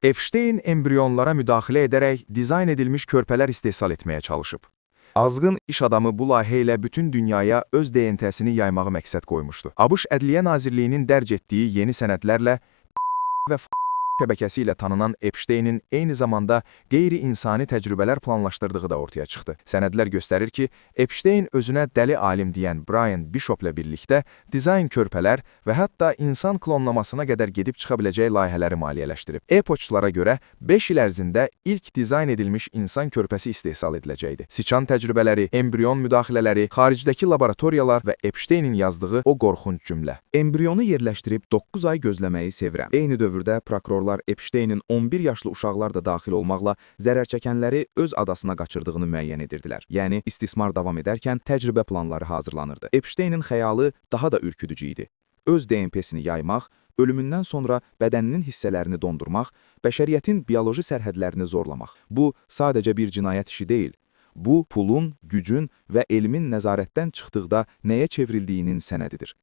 Epstein embriyonlara müdaxilə edərək dizayn edilmiş körpələr istehsal etməyə çalışıb. Azğın İş adamı bu layihə ilə bütün dünyaya öz DNT-sini yaymağı məqsəd qoymuşdu. ABŞ Ədliyyə Nazirliyinin dərc etdiyi yeni sənədlərlə və şəbəkəsi ilə tanınan Epsteinin eyni zamanda qeyri-insani təcrübələr planlaşdırdığı da ortaya çıxdı. Sənədlər göstərir ki, Epstein özünə dəli alim deyən Brian Bishopla birlikdə dizayn körpələr və hətta insan klonlamasına qədər gedib çıxa biləcək layihələri maliyyələşdirib. E-poçtlara görə 5 il ərzində ilk dizayn edilmiş insan körpəsi istehsal ediləcəkdi. Siçan təcrübələri, embrion müdaxilələri, xaricdəki laboratoriyalar və Epsteinin yazdığı o qorxunc cümlə. embriyonu yerləşdirib 9 ay gözləməyi sevirəm. Eyni dövrdə prokurorlar Epsteinin 11 yaşlı uşaqlar da daxil olmaqla zərərçəkənləri öz adasına qaçırdığını müəyyən edirdilər. Yəni, istismar davam edərkən təcrübə planları hazırlanırdı. Epsteinin xəyalı daha da ürküdücü idi. Öz DNP-sini yaymaq, ölümündən sonra bədəninin hissələrini dondurmaq, bəşəriyyətin bioloji sərhədlərini zorlamaq. Bu, sadəcə bir cinayət işi deyil. Bu, pulun, gücün və elmin nəzarətdən çıxdıqda nəyə çevrildiyinin sənədidir.